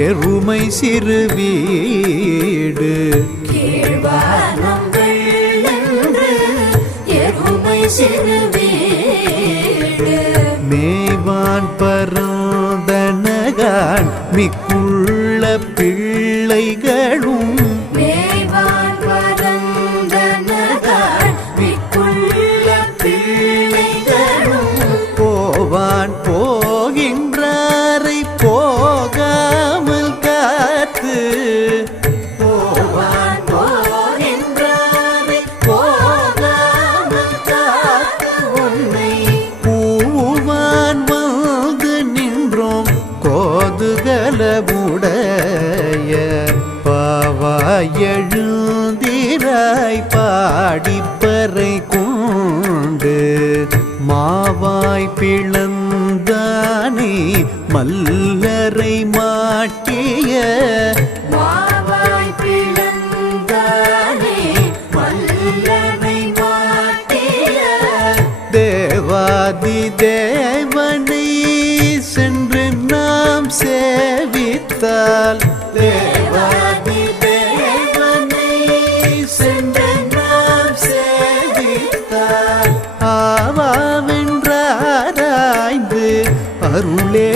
எருமை சிறு வீடு மேவான் பரந்தனகான் மிக்குள்ள பிள்ளைகளும் போவான் போகின்றாரை போகாமல் காத்து போவான் போகின்றாரை போகாமல் காத்து உன்னை பூவான் வந்து நின்றோம் கோதுகலமுடைய பாவாய் எழுந்திராய் பாடிப்பறை கொண்டு மாவாய் பிளந்தானே மல்லரை மாட்டிய மாவாய் பிளந்தானே மல்லரை மாட்டிய தேவாதி தேவனை சென்று நாம் சேவித்தால் தேவாதி தேவனை சென்று நாம் சேவித்தால் ஆவாவென்றாராய்ந்து அருளே